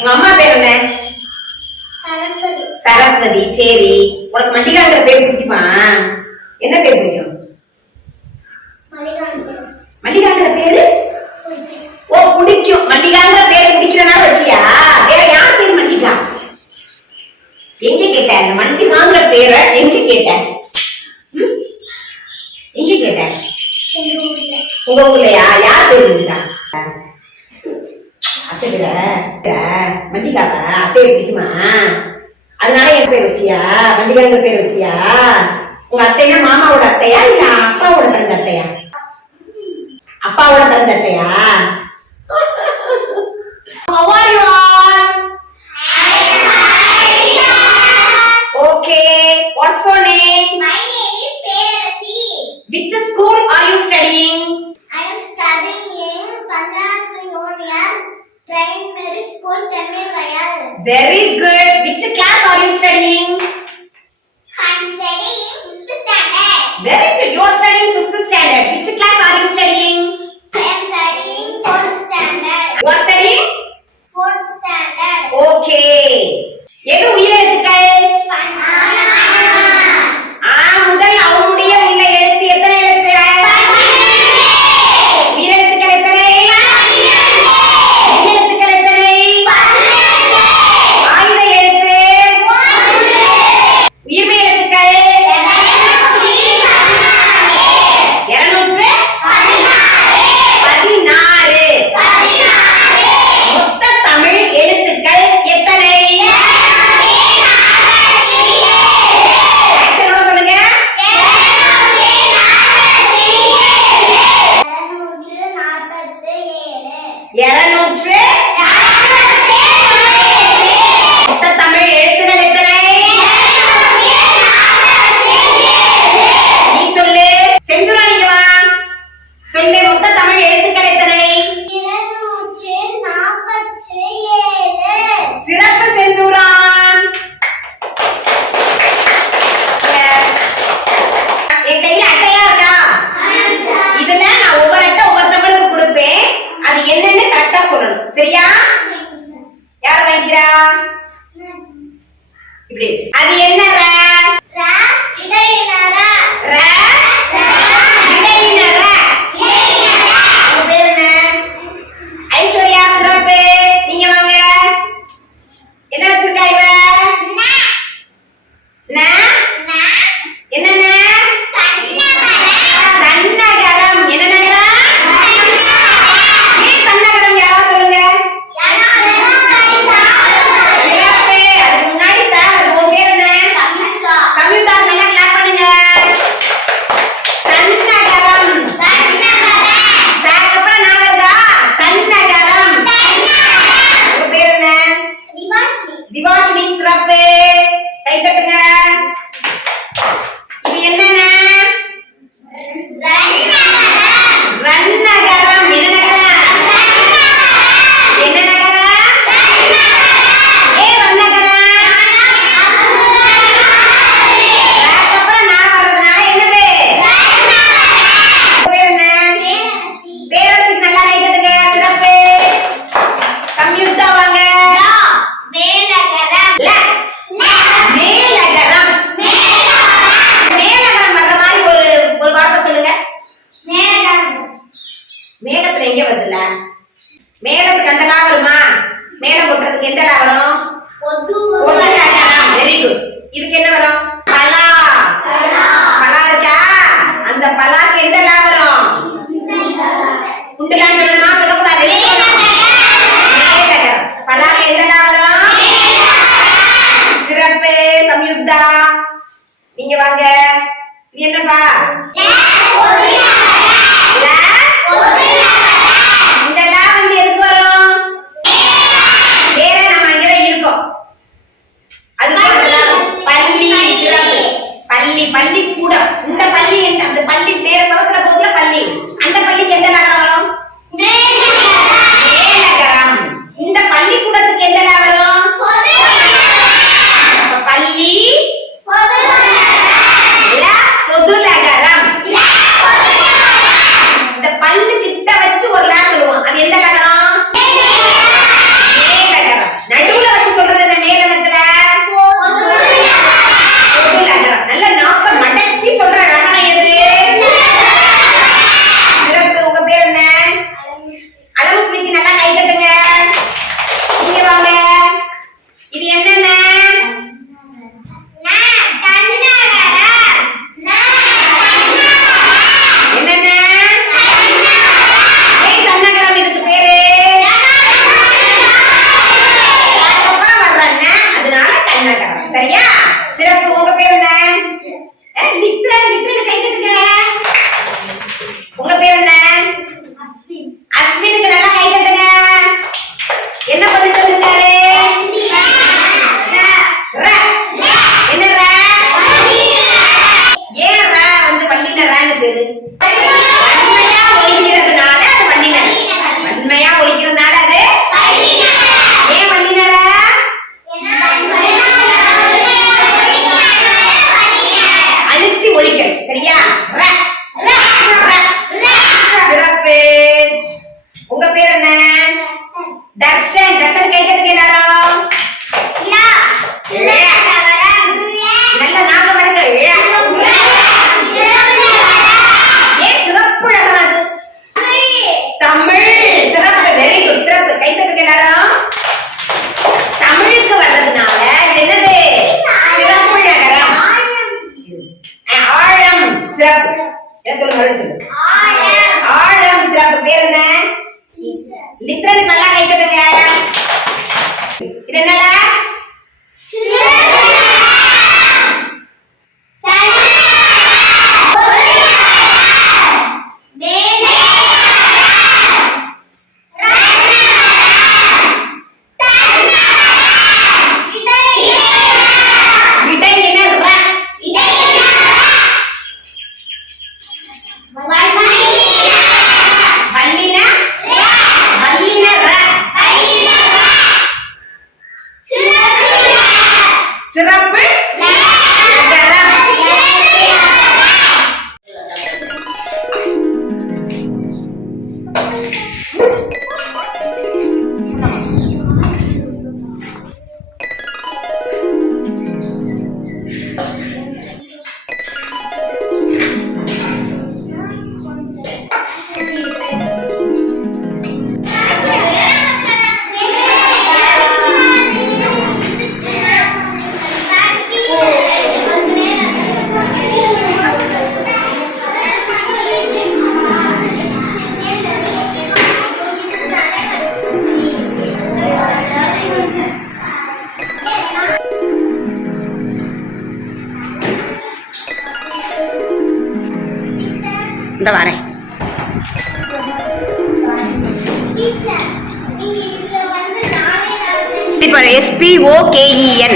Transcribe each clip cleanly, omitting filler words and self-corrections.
உங்க அம்மா பேர் என்ன? சரஸ்வதி. சரஸ்வதி. சரி, உனக்கு மல்லிகாங்கிற பேர் பிடிக்குமா? என்ன பேர் பிடிக்கும்? மல்லிகாங்கிற பேரு ஓ பிடிக்கும். மல்லிகாங்கிற பேர் பிடிக்கிறனால வச்சியா? வேற யார் பேர் மல்லிகா? எங்க கேட்ட? அந்த மல்லிகாங்கிற பேரை எங்க கேட்ட? எங்க கேட்ட? உங்க ஊர்லயா? யார் பேர் மல்லிகா? மல்லிகாவா? அத்தையை பிடிக்குமா? அதனால என் பேர் வச்சியா? மல்லிகாங்கிற பேர் வச்சியா? உங்க அத்தையா மாமாவோட அத்தையா இல்ல அப்பாவோட பிறந்த அத்தையா? அப்பாவோட பிறந்த அத்தையா? How are you all? Okay, what's your name? My name is Perasi. Which school are you studying? I am studying in Panchayat Primary School, Chennai Vayal. Very good. Which class are you studying? I am studying 5th standard. Very good. You are studying 5th standard. Which class are you studying? I am studying 4th standard. You are studying 4th standard. Okay. எது உயிரெழுத்துக்கள்? ஆ முதல் அவனுடைய உள்ள எழுத்து எத்தனை எழுத்து? உயிரெழுத்துக்கள் எத்தனை? எழுத்துக்கள் எத்தனை? ஆயுத எழுத்து? உயிர்மை எழுத்துக்கள்? 216. மொத்த தமிழ் எழுத்துக்கள் எத்தனை? ஆக்ஷனோட சொல்லுங்க. 247. மொத்த தமிழ் எழுத்துக்கள் எத்தனை? நீ சொல்லு. செந்துரா நீங்க வா. சொல்லு மொத்த தமிழ் எழுத்துக்கள் எத்தனை? 247. சிறப்பு செந்தூரான். என் கையில அட்டையா இருக்கா? இதுல நான் ஒவ்வொரு அட்டை ஒவ்வொருத்தவங்களுக்கு கொடுப்பேன். அது என்னன்னு கரெக்டா சொல்லணும். சரியா? யார் வாங்கிக்கிறா? இப்படி அது என்ன? ர இடையினரா. ர இடையினர. உங்க பேர் என்ன? ஐஸ்வர்யா. சிறப்பு. நீங்க வாங்க. என்ன வச்சிருக்கா இவ? ந என்னென்ன? தன்னகரம். என்ன நகரம்? ஏன் தன்னகரம்? யாரா சொல்லுங்க. சிறப்பு. அதுக்கு முன்னாடி அது உன் பேர் என்ன? சம்யுக்தா. நல்லா கிளாப் பண்ணுங்க. தன்னகரம். அதுக்கப்புறம் நான் வருதா? தன்னகரம். உங்க பேர் என்ன? திவாஷினி. சிறப்பு. கை தட்டுங்க. இது என்னென்ன? ரன்னகரம். என்ன நகரம்? என்ன நகரம்? ஏன் ரன்னகரம்? அதுக்கப்புறம் நான் வர்றதுனால என்னது? பேர் என்ன? பேரரசிக்கு நல்லா கை தட்டுங்க. சிறப்பு. சம்யுக்தா வாங்க. மேலகரம். மேலகரம். மேலகரம் வர்ற மாதிரி ஒரு வார்த்தை சொல்லுங்க. மேகத்துல எங்க வருதுல? மேலத்துக்கு அந்த லா வருமா? மேலம் கொட்டுறதுக்கு எந்த லா வரும்? Very good. இதுக்கு என்ன வரும்? பலா. பலா இருக்கா? அந்த பலாக்கு எந்த லா வரும்? குண்டுலான்னு சொல்லணுமா? சொல்லக்கூடாது. மேலகரம். பலாக்கு எந்த லா வரும்? சிறப்பு. சம்யுக்தா நீங்க வாங்க. இது என்னப்பா? இந்த லா வந்து எதுக்கு வரும்? வேற நம்ம அங்கதான் இருக்கோம். அதுக்கு பள்ளி. சிறப்பு. லித்ரனுக்கு நல்லா கை தட்டுங்க. இது என்னல? சிறப்பு இந்த வரேன். இப்போ SPOKEN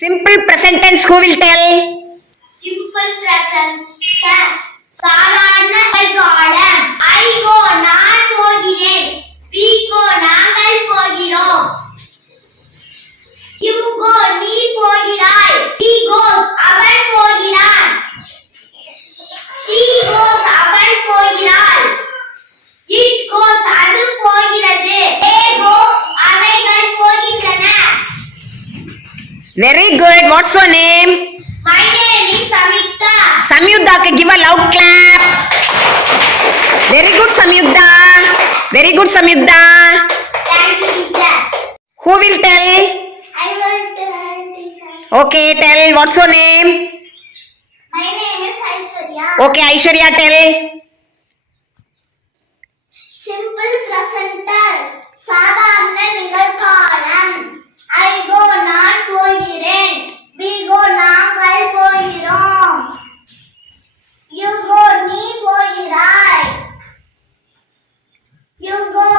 Simple present tense. Who will tell? Simple present tense. சாதாரண காலம். I go நான் போகிறேன். We go நாங்கள் போகிறோம். You go நீ போகிறாய். He goes அவன் போகிறான். She goes அவள் போகிறாள். It goes அது போகிறது. They go அவைகள் போகின்றன. Very good. What's your name? My name is Samyukta. Samyukta, give a loud clap. Very good, Samyukta. Very good, Samyukta. Thank you, teacher. Who will tell? I will tell teacher. Okay, tell. What's your name? My name is Aishwarya. Okay, Aishwarya, tell. Simple present tense. சாதாரண நிகழ்காலம். I go நான் போகிறேன். We go நாங்கள் போகிறோம். You go நீ போகிறாய். You go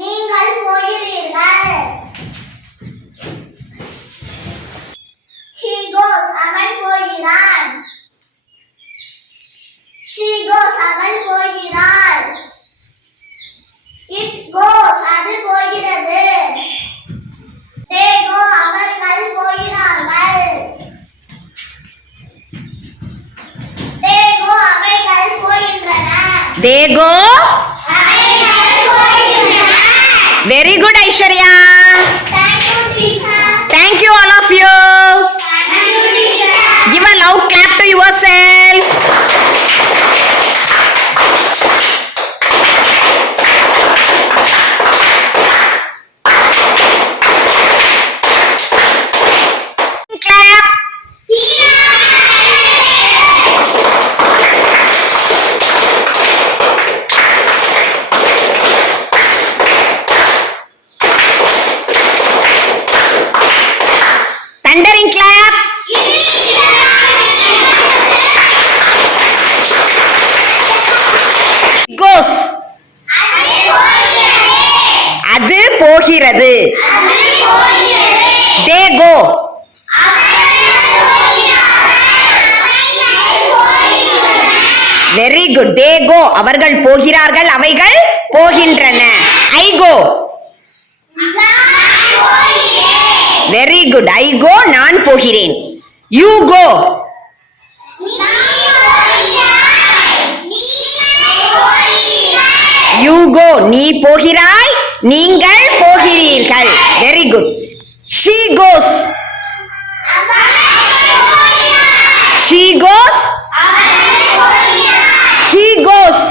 நீங்கள் போகிறீர்கள். He goes அவன் போகிறான். She goes அவள் போகிறாள். It goes அது போகிறது. They go அவர்கள் போகிறார்கள். They go அவைகள் போகின்றன. They go. அவைகள் போகின்றன. Very good, Aishwarya. Thank you, teacher. Thank you, all of you. Thank you, teacher. Give a loud clap to yourself. Clap. See you. Good. They go அவர்கள் போகிறார்கள், அவைகள் போகின்றன. ஐ கோ. Very good. ஐ கோ நான் போகிறேன். You go. யூ கோ நீ போகிறாய், நீங்கள் போகிறீர்கள். Very good. She goes. She goes. He goes.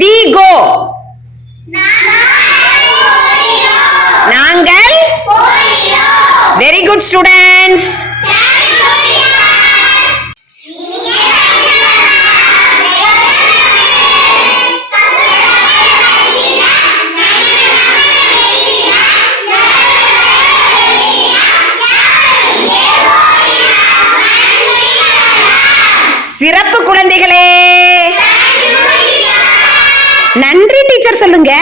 We go நாங்கள். Very good students. சிறப்பு குழந்தைகளே. நன்றி டீச்சர் சொல்லுங்க.